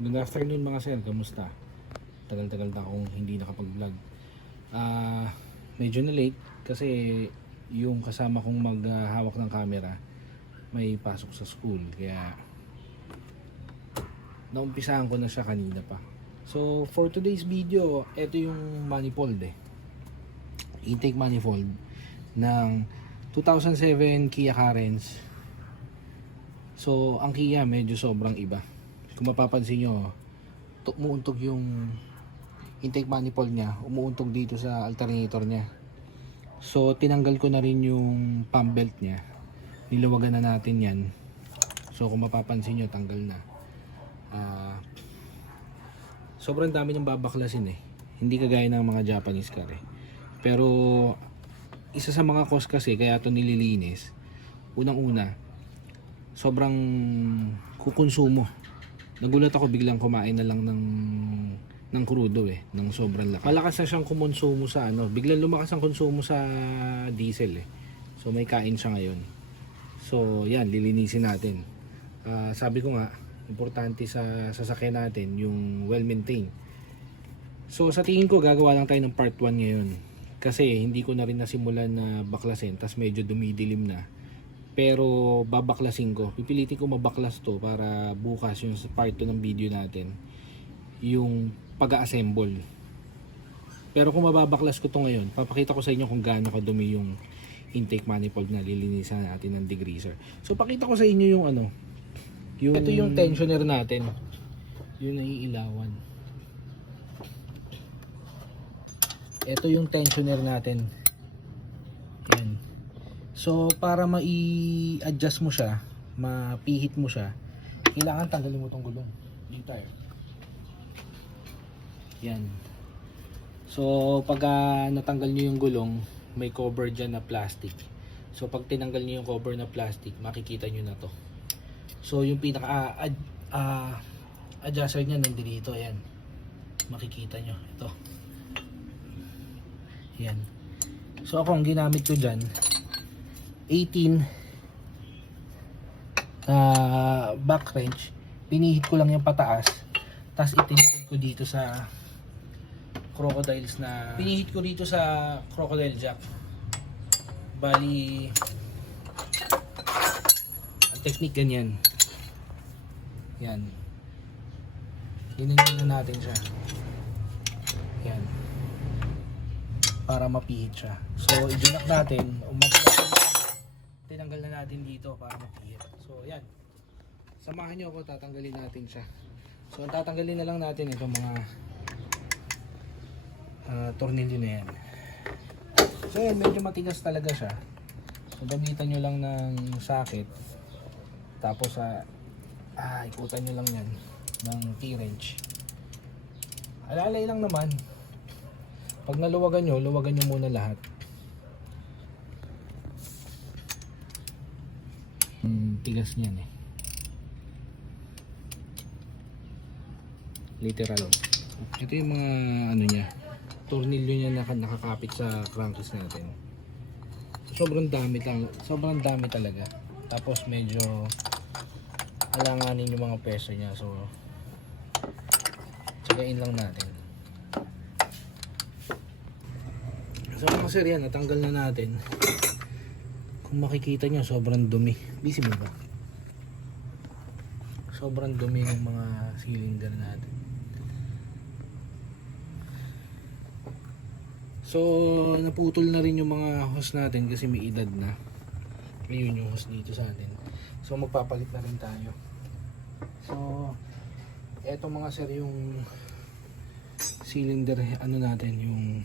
Good afternoon mga sir, kamusta? Tagal-tagal na akong hindi nakapag-vlog. Medyo na late kasi yung kasama kong maghawak ng camera may pasok sa school, kaya naumpisahan ko na siya kanina pa. So for today's video, ito yung manifold intake manifold ng 2007 Kia Carens. So ang Kia medyo sobrang iba. Kung mapapansin nyo, umuuntog yung intake manifold niya, umuuntog dito sa alternator niya. So tinanggal ko na rin yung pump belt niya, nilawagan na natin yan. So kung mapapansin nyo, tanggal na. Sobrang dami ng babaklasin hindi kagaya ng mga Japanese car Pero isa sa mga cause kasi kaya ito nililinis, unang-una, sobrang kukonsumo. Nagulat ako, biglang kumain na lang ng krudo ng sobrang lakas. Malakas na siyang kumonsumo sa biglang lumakas ang konsumo sa diesel So may kain siya ngayon. So yan, lilinisin natin. Sabi ko nga, importante sa sasakyan natin yung well maintained. So sa tingin ko gagawa lang tayo ng part 1 ngayon. Kasi hindi ko na rin nasimulan na baklasin, tas medyo dumidilim na. Pero babaklasin ko, pipilitin ko mabaklas to para bukas yung part 2 ng video natin, yung pag-assemble. Pero kung mababaklas ko to ngayon, papakita ko sa inyo kung gaano kadumi yung intake manifold na lilinisan natin ng degreaser. So pakita ko sa inyo yung ito yung tensioner natin, yung naiilawan. Ito yung tensioner natin. Yan. So para mai-adjust mo siya, mapihit mo siya, kailangan tanggalin mo tong gulong. Dito tayo. Yan. So pag natanggal niyo yung gulong, may cover dyan na plastic. So pag tinanggal niyo yung cover na plastic, makikita niyo na to. So yung pinaka adjuster niya nandito, ayan. Makikita niyo ito. Yan. So ako ang ginamit ko diyan 18 back wrench, pinihit ko lang yung pataas, tapos itinipid ko dito sa crocodiles na pinihit ko dito sa crocodile jack. Bali ang technique ganyan. Yan, ginanyan na natin siya yan para mapihit siya. So ijunak natin, tinanggal na natin dito para mapihit. So yan, samahan nyo ako, tatanggalin natin siya. So tatanggalin na lang natin itong mga tornilyo na yan. So yan, medyo matigas talaga siya. So gamitan nyo lang ng socket, tapos ikutan nyo lang yan ng T-wrench. Alalay lang naman. Pag naluwagan nyo muna lahat. Tigas niyan literal. Ito yung mga niya, tornilyo niya na nakakapit sa crankcase natin. Sobrang dami talaga. Tapos medyo alanganin yung mga peso niya, so tsagain lang natin. So mga sir, yan, natanggal na natin. Kung makikita nyo, sobrang dumi. Busy mo ba? Sobrang dumi ng mga cylinder natin. So naputol na rin yung mga hose natin kasi may edad na. Ayun yung hose dito sa atin. So magpapalit na rin tayo. So eto mga sir, yung cylinder natin, yung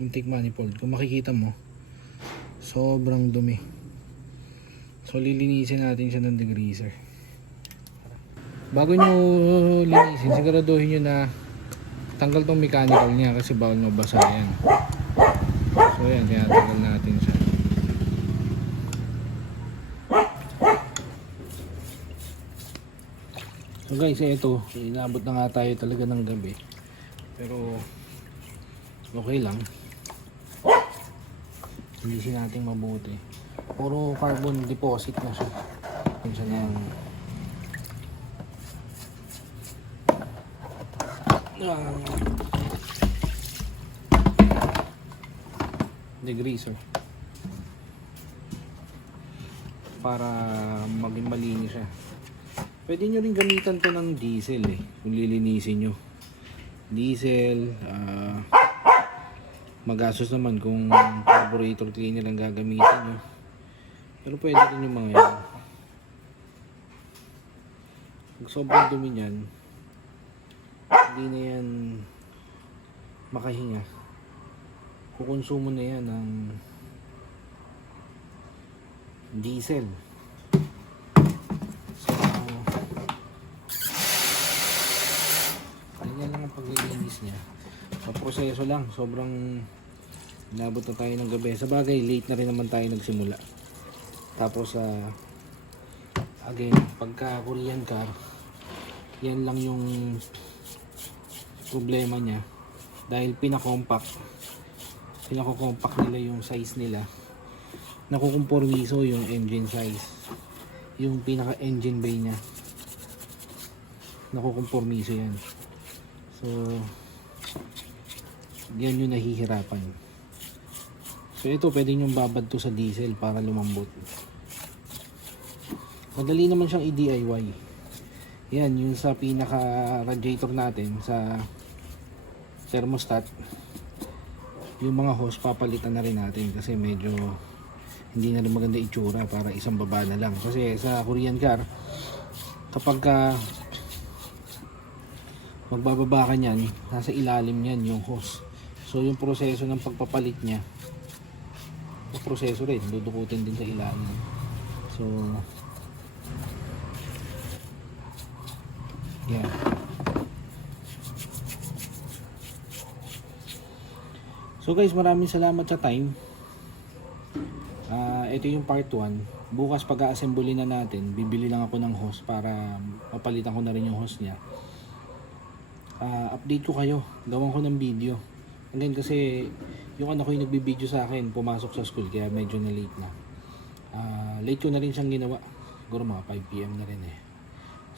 intake manifold. Kung makikita mo, sobrang dumi. So lilinisin natin siya ng degreaser. Bago nyo linisin, siguraduhin nyo na tanggal tong mechanical niya kasi bawal mabasa yan. So yan, kaya tanggal natin siya. So guys, ito, inabot na nga tayo talaga ng gabi, pero okay lang. Linisin natin mabuti. Puro carbon deposit na siya. Yan siya ng Ah, degreaser para maging malinis siya. Pwede nyo rin gamitan to ng diesel kung lilinisin nyo. Diesel, magastos naman kung carburetor cleaner ang gagamitin nyo. Pero pwede rin yung mga yan. Pag sobrang dumi nyan, hindi na yan makahinga. Kukonsumo na yan ng diesel. So, ganyan lang ang paglilinis niya. Sa proseso lang, sobrang inabot na tayo ng gabi. Sa bagay, late na rin naman tayo nagsimula. Tapos, again, pagka Korean car, yan lang yung problema niya. Dahil pinakompact nila yung size nila. Nakukumpormiso yung engine size. Yung pinaka engine bay niya. Nakukumpormiso yan. So, yan yung nahihirapan. So ito, pwede nyong babad to sa diesel para lumambot. Madali naman siyang i-DIY. Yan, yung sa pinaka radiator natin, sa thermostat, yung mga hose papalitan na rin natin kasi medyo hindi na rin maganda itsura para isang baba na lang. Kasi sa Korean car, kapag magbababa ka nyan, nasa ilalim nyan yung hose. So yung proseso ng pagpapalit nya, proseso rin, dudukutin din sa ilalim. So yeah. So guys, maraming salamat sa time. Ito yung part 1. Bukas pag-a-assembly na natin, bibili lang ako ng hose para papalitan ko na rin yung hose niya. Update ko kayo, gawan ko ng video. And then kasi yung anak ko yung nagbibideo sa akin, pumasok sa school kaya medyo na late na. Late ko na rin siyang ginawa. Siguro mga 5 PM na rin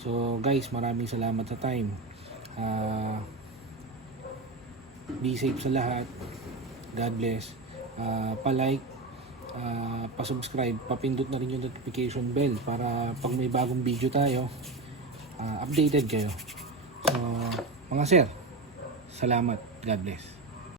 So guys, maraming salamat sa time. Be safe sa lahat. God bless. Pa-like, pa-subscribe, papindot na rin yung notification bell para pag may bagong video tayo, updated kayo. So, mga sir, salamat. God bless.